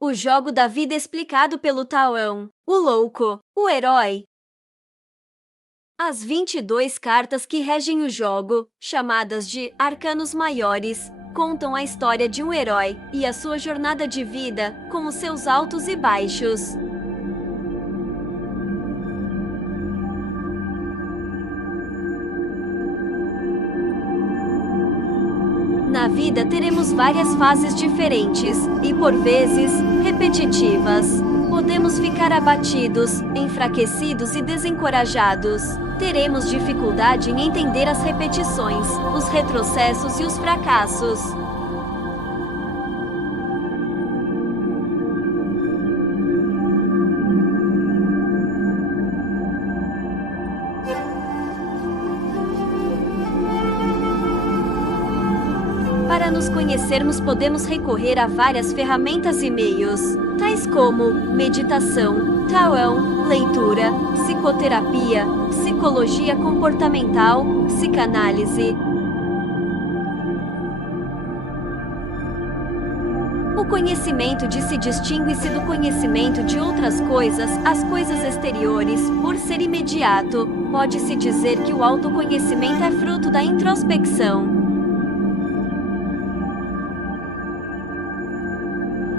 O jogo da vida explicado pelo Tao, o louco, o herói. As 22 cartas que regem o jogo, chamadas de Arcanos Maiores, contam a história de um herói e a sua jornada de vida, com os seus altos e baixos. Na vida teremos várias fases diferentes e, por vezes, repetitivas. Podemos ficar abatidos, enfraquecidos e desencorajados. Teremos dificuldade em entender as repetições, os retrocessos e os fracassos. Para nos conhecermos, podemos recorrer a várias ferramentas e meios, tais como meditação, Tao, leitura, psicoterapia, psicologia comportamental, psicanálise. O conhecimento de si distingue-se do conhecimento de outras coisas, as coisas exteriores, por ser imediato. Pode-se dizer que o autoconhecimento é fruto da introspecção.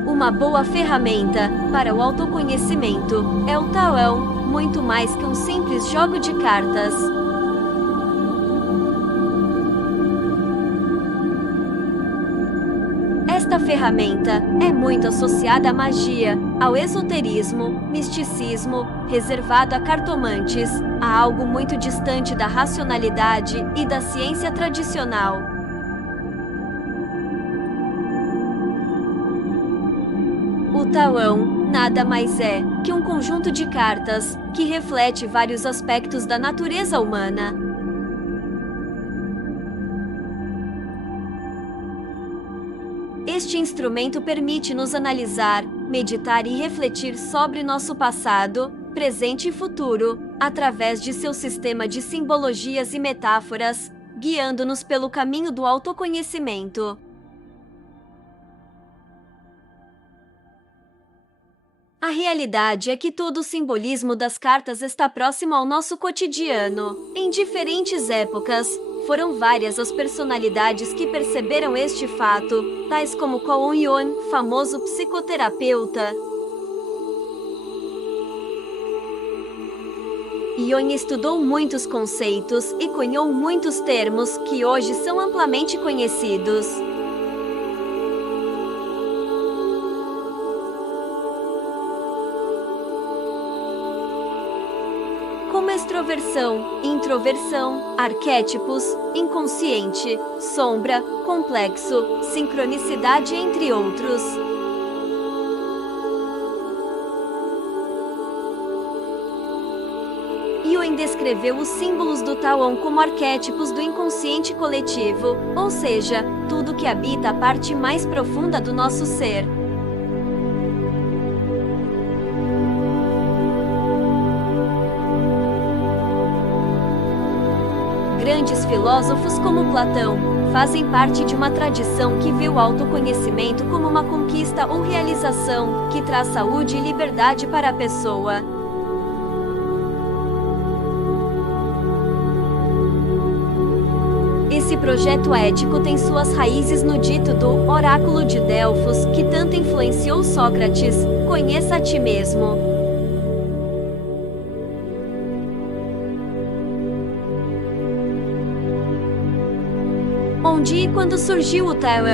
Uma boa ferramenta para o autoconhecimento é o Tao, muito mais que um simples jogo de cartas. Esta ferramenta é muito associada à magia, ao esoterismo, misticismo, reservado a cartomantes, a algo muito distante da racionalidade e da ciência tradicional. O Tao nada mais é que um conjunto de cartas que reflete vários aspectos da natureza humana. Este instrumento permite-nos analisar, meditar e refletir sobre nosso passado, presente e futuro, através de seu sistema de simbologias e metáforas, guiando-nos pelo caminho do autoconhecimento. A realidade é que todo o simbolismo das cartas está próximo ao nosso cotidiano. Em diferentes épocas, foram várias as personalidades que perceberam este fato, tais como Kwon Yon, famoso psicoterapeuta. Yon estudou muitos conceitos e cunhou muitos termos que hoje são amplamente conhecidos. Como extroversão, introversão, arquétipos, inconsciente, sombra, complexo, sincronicidade, entre outros. Yuen descreveu os símbolos do Tao como arquétipos do inconsciente coletivo, ou seja, tudo que habita a parte mais profunda do nosso ser. Grandes filósofos como Platão fazem parte de uma tradição que vê o autoconhecimento como uma conquista ou realização que traz saúde e liberdade para a pessoa. Esse projeto ético tem suas raízes no dito do Oráculo de Delfos, que tanto influenciou Sócrates: conheça a ti mesmo. Onde e quando surgiu o Tao?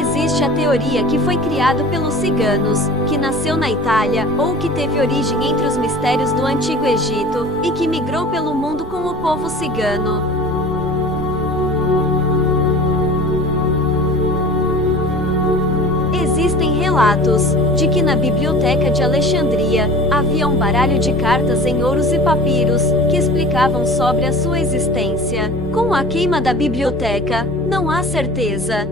Existe a teoria que foi criado pelos ciganos, que nasceu na Itália ou que teve origem entre os mistérios do Antigo Egito e que migrou pelo mundo com o povo cigano. Existem relatos de que na Biblioteca de Alexandria havia um baralho de cartas em ouros e papiros que explicavam sobre a sua existência. Com a queima da biblioteca, não há certeza.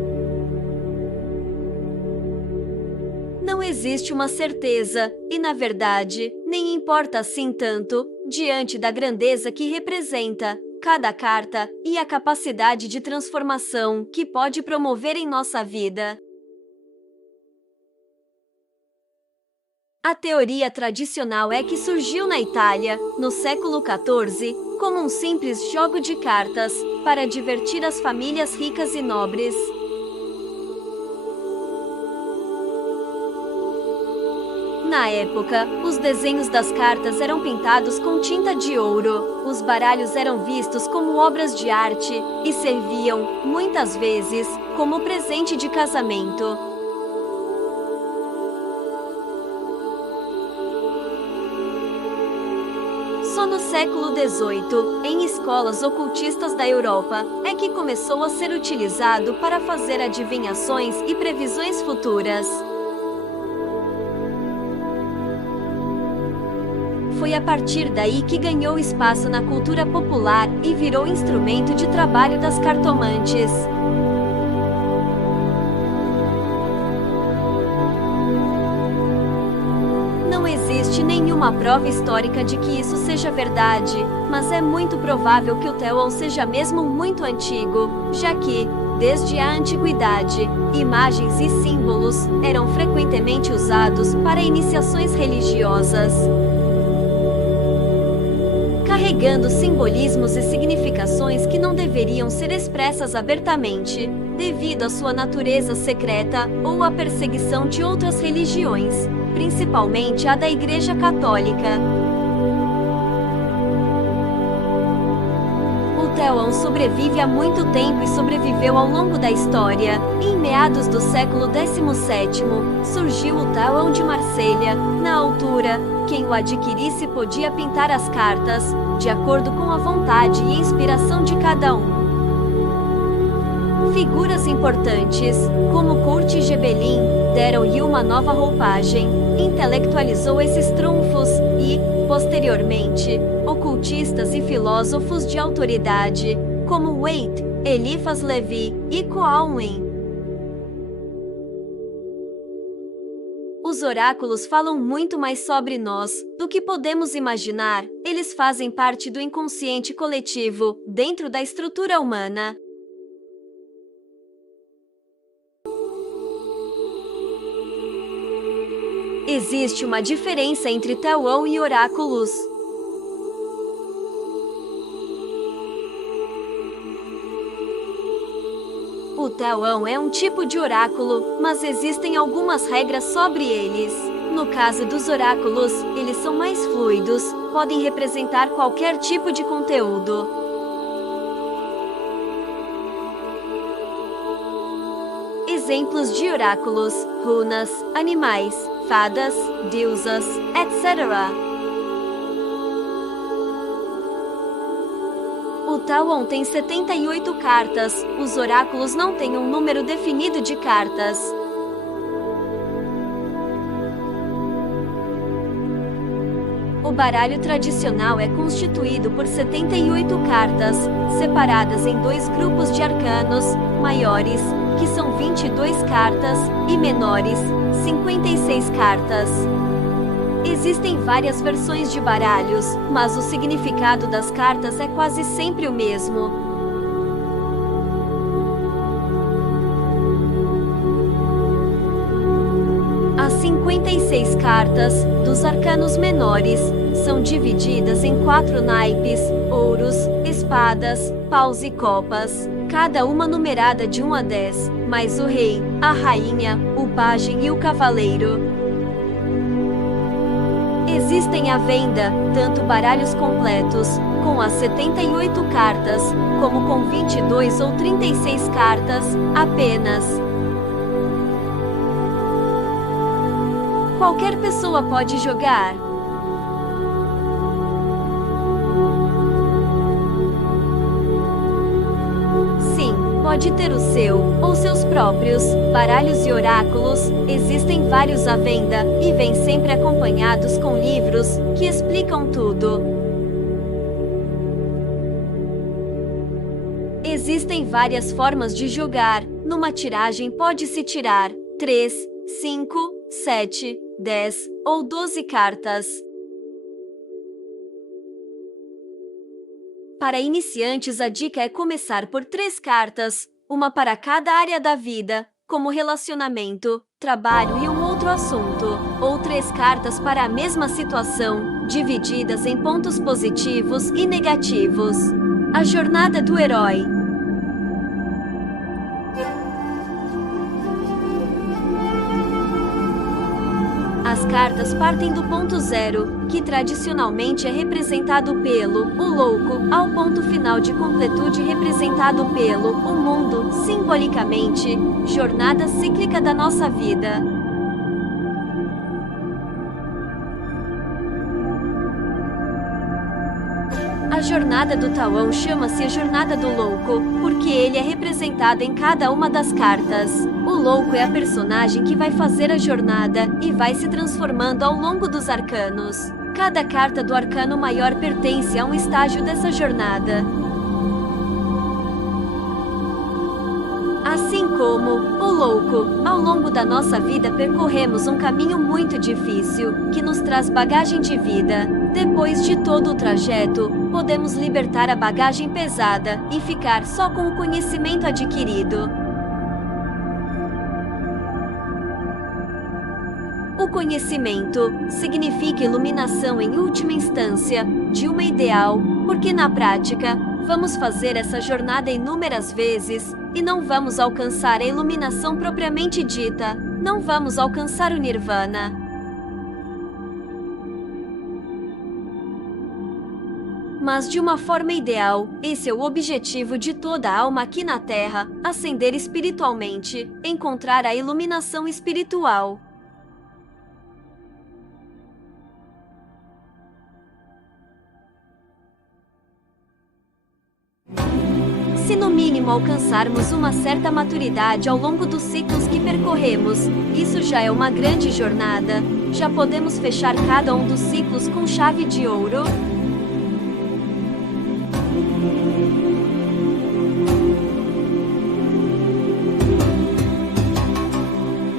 Não existe uma certeza, e na verdade, nem importa assim tanto, diante da grandeza que representa. cada carta e a capacidade de transformação que pode promover em nossa vida. A teoria tradicional é que surgiu na Itália, no século XIV, como um simples jogo de cartas, para divertir as famílias ricas e nobres. Na época, os desenhos das cartas eram pintados com tinta de ouro, os baralhos eram vistos como obras de arte e serviam, muitas vezes, como presente de casamento. Só no século XVIII, em escolas ocultistas da Europa, é que começou a ser utilizado para fazer adivinhações e previsões futuras. Foi a partir daí que ganhou espaço na cultura popular e virou instrumento de trabalho das cartomantes. Não existe nenhuma prova histórica de que isso seja verdade, mas é muito provável que o Tawon seja mesmo muito antigo, já que, desde a antiguidade, imagens e símbolos eram frequentemente usados para iniciações religiosas. Carregando simbolismos e significações que não deveriam ser expressas abertamente, devido à sua natureza secreta ou à perseguição de outras religiões, principalmente a da Igreja Católica. O Tawon sobrevive há muito tempo e sobreviveu ao longo da história. Em meados do século XVII, surgiu o Tawon de Marselha. Na altura, quem o adquirisse podia pintar as cartas, de acordo com a vontade e inspiração de cada um. Figuras importantes, como Kurt Gebelin, deram-lhe uma nova roupagem, intelectualizou esses trunfos e, posteriormente, ocultistas e filósofos de autoridade, como Waite, Eliphas Levi e Coalwyn. Os oráculos falam muito mais sobre nós do que podemos imaginar. Eles fazem parte do inconsciente coletivo, dentro da estrutura humana. Existe uma diferença entre Tawon e oráculos. O Tawon é um tipo de oráculo, mas existem algumas regras sobre eles. No caso dos oráculos, eles são mais fluidos, podem representar qualquer tipo de conteúdo. Exemplos de oráculos: runas, animais, fadas, deusas, etc. O Tawon tem 78 cartas, os oráculos não têm um número definido de cartas. O baralho tradicional é constituído por 78 cartas, separadas em dois grupos de arcanos, maiores, que são 22 cartas, e menores, 56 cartas. Existem várias versões de baralhos, mas o significado das cartas é quase sempre o mesmo. As 56 cartas dos arcanos menores são divididas em 4 naipes: ouros, espadas, paus e copas, cada uma numerada de 1 a 10, mais o rei, a rainha, o pajem e o cavaleiro. Existem à venda tanto baralhos completos, com as 78 cartas, como com 22 ou 36 cartas, apenas. Qualquer pessoa pode jogar. Sim, pode ter o seu, ou seus próprios, baralhos e oráculos. Existem vários à venda, e vêm sempre acompanhados com livros, que explicam tudo. Existem várias formas de jogar. Numa tiragem pode-se tirar 3, 5, 7, 10 ou 12 cartas. Para iniciantes, a dica é começar por 3 cartas, uma para cada área da vida, como relacionamento, trabalho e um outro assunto, ou 3 cartas para a mesma situação, divididas em pontos positivos e negativos. A jornada do herói. As cartas partem do ponto 0, que tradicionalmente é representado pelo o louco, ao ponto final de completude representado pelo o mundo, simbolicamente, jornada cíclica da nossa vida. A jornada do Tao chama-se a jornada do louco, porque ele é representado em cada uma das cartas. O louco é a personagem que vai fazer a jornada e vai se transformando ao longo dos arcanos. Cada carta do arcano maior pertence a um estágio dessa jornada. Assim como o louco, ao longo da nossa vida percorremos um caminho muito difícil, que nos traz bagagem de vida. Depois de todo o trajeto, podemos libertar a bagagem pesada e ficar só com o conhecimento adquirido. O conhecimento significa iluminação em última instância de uma ideal, porque na prática, vamos fazer essa jornada inúmeras vezes e não vamos alcançar a iluminação propriamente dita, não vamos alcançar o Nirvana. Mas de uma forma ideal, esse é o objetivo de toda alma aqui na Terra, ascender espiritualmente, encontrar a iluminação espiritual. Se no mínimo alcançarmos uma certa maturidade ao longo dos ciclos que percorremos, isso já é uma grande jornada. Já podemos fechar cada um dos ciclos com chave de ouro.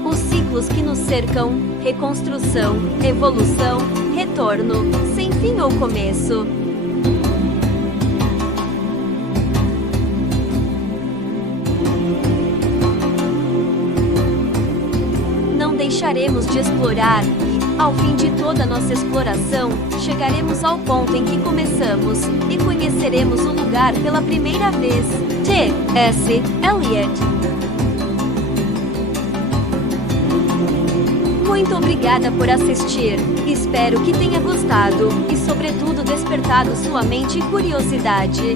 Os ciclos que nos cercam, reconstrução, evolução, retorno, sem fim ou começo. Deixaremos de explorar e, ao fim de toda nossa exploração, chegaremos ao ponto em que começamos e conheceremos o lugar pela primeira vez. T.S. Eliot. Muito obrigada por assistir. Espero que tenha gostado e, sobretudo, despertado sua mente e curiosidade.